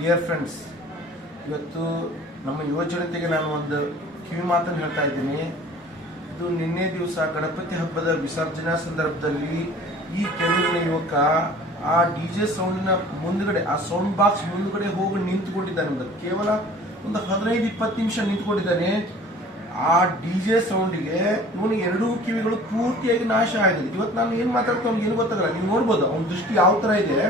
Dear friends, ಇವತ್ತು ನಮ್ಮ ಯುವ ಜನತೆಗೆ ನಾನು ಒಂದು ಕಿವಿ ಮಾತನ್ನು ಹೇಳ್ತಾ ಇದ್ದೀನಿ. ಇದು ನಿನ್ನೆ ದಿವಸ ಗಣಪತಿ ಹಬ್ಬದ ವಿಸರ್ಜನಾ ಸಂದರ್ಭದಲ್ಲಿ ಈ ಕೆಲವಿನ ಯುವಕ ಆ ಡಿಜೆ ಸೌಂಡಿನ ಮುಂದ್ಗಡೆ, ಆ ಸೌಂಡ್ ಬಾಕ್ಸ್ ಮುಂದ್ಗಡೆ ಹೋಗಿ ನಿಂತುಕೊಂಡಿದ್ದಾನೆ. ಕೇವಲ ಒಂದು 15-20 ನಿಮಿಷ ನಿಂತ್ಕೊಂಡಿದ್ದಾನೆ. ಆ ಡಿಜೆ ಸೌಂಡಿಗೆ ಇವನು ಎರಡೂ ಕಿವಿಗಳು ಪೂರ್ತಿಯಾಗಿ ನಾಶ ಆಗಿದೆ. ಇವತ್ತು ನಾನು ಏನ್ ಮಾತಾಡ್ತಾ ಅವ್ನಿಗೆ ಏನು ಗೊತ್ತಾಗಲ್ಲ. ನೀವು ನೋಡ್ಬೋದು ಅವನ ದೃಷ್ಟಿ ಯಾವ ತರ ಇದೆ.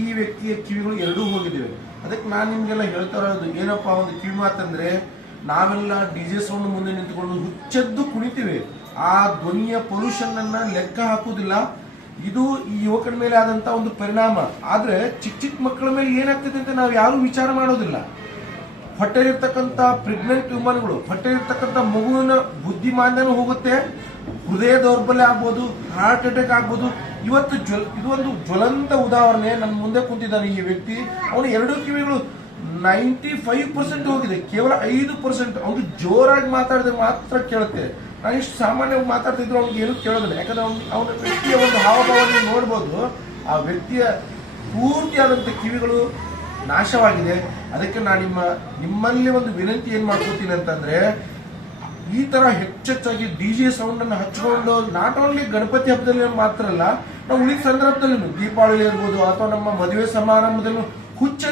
ಈ ವ್ಯಕ್ತಿಯ ಕಿವಿಗಳು ಎರಡೂ ಹೋಗಿದ್ದೇವೆ. ಅದಕ್ಕೆ ನಾನು ನಿಮ್ಗೆಲ್ಲ ಹೇಳ್ತಾ ಇರೋದು ಏನಪ್ಪಾ, ಒಂದು ಕಿವಿ ಮಾತಂದ್ರೆ, ನಾವೆಲ್ಲ ಡಿಜೆ ಸೌಂಡ್ ಮುಂದೆ ನಿಂತುಕೊಂಡು ಹುಚ್ಚದ್ದು ಕುಣಿತೀವಿ. ಆ ಧ್ವನಿಯ ಪೊಲ್ಯೂಷನ್ ಅನ್ನ ಲೆಕ್ಕ ಹಾಕುವುದಿಲ್ಲ. ಇದು ಈ ಯುವಕನ ಮೇಲೆ ಆದಂತ ಒಂದು ಪರಿಣಾಮ. ಆದ್ರೆ ಚಿಕ್ಕ ಚಿಕ್ಕ ಮಕ್ಕಳ ಮೇಲೆ ಏನಾಗ್ತದೆ ಅಂತ ನಾವು ಯಾರು ವಿಚಾರ ಮಾಡೋದಿಲ್ಲ. ಹೊಟ್ಟೆಲಿರ್ತಕ್ಕಂಥ ಪ್ರೆಗ್ನೆಂಟ್ ವುಮನ್ಗಳು, ಹೊಟ್ಟೆಲಿರ್ತಕ್ಕಂಥ ಮಗುವಿನ ಬುದ್ಧಿಮಾಂದ್ಯನೂ ಹೋಗುತ್ತೆ, ಹೃದಯ ದೌರ್ಬಲ್ಯ ಆಗ್ಬೋದು, ಹಾರ್ಟ್ ಅಟ್ಯಾಕ್ ಆಗ್ಬೋದು. ಇವತ್ತು ಇದು ಒಂದು ಜ್ವಲಂತ ಉದಾಹರಣೆ. ನನ್ನ ಮುಂದೆ ಕುಂತಿದ್ದಾನೆ ಈ ವ್ಯಕ್ತಿ. ಅವನು ಎರಡೂ ಕಿವಿಗಳು 95% ಹೋಗಿದೆ, ಕೇವಲ 5% ಅವನು ಜೋರಾಗಿ ಮಾತಾಡಿದ್ರೆ ಮಾತ್ರ ಕೇಳುತ್ತೆ. ನಾನು ಇಷ್ಟು ಸಾಮಾನ್ಯವಾಗಿ ಮಾತಾಡ್ತಿದ್ರು ಅವ್ನಿಗೆ ಏನು ಕೇಳೋದಿಲ್ಲ. ಯಾಕಂದ್ರೆ ಅವನ ವ್ಯಕ್ತಿಯ ಒಂದು ಹಾವಭಾವನೆ ನೋಡ್ಬೋದು. ಆ ವ್ಯಕ್ತಿಯ ಪೂರ್ತಿಯಾದಂಥ ಕಿವಿಗಳು ನಾಶವಾಗಿದೆ. ಅದಕ್ಕೆ ನಾನು ನಿಮ್ಮಲ್ಲಿ ಒಂದು ವಿನಂತಿ ಏನ್ ಮಾಡ್ಕೋತೀನಿ ಅಂತಂದ್ರೆ, ಈ ತರ ಹೆಚ್ಚೆಚ್ಚಾಗಿ ಡಿಜೆ ಸೌಂಡ್ ಅನ್ನು ಹಚ್ಕೊಂಡು ನಾಟ್ ಓನ್ಲಿ ಗಣಪತಿ ಹಬ್ಬದಲ್ಲಿ ಮಾತ್ರ ಅಲ್ಲ, ನಾವು ಉಳಿದ ಸಂದರ್ಭದಲ್ಲಿ ದೀಪಾವಳಿ ಇರ್ಬೋದು ಅಥವಾ ನಮ್ಮ ಮದುವೆ ಸಮಾರಂಭದಲ್ಲೂ ಹುಚ್ಚ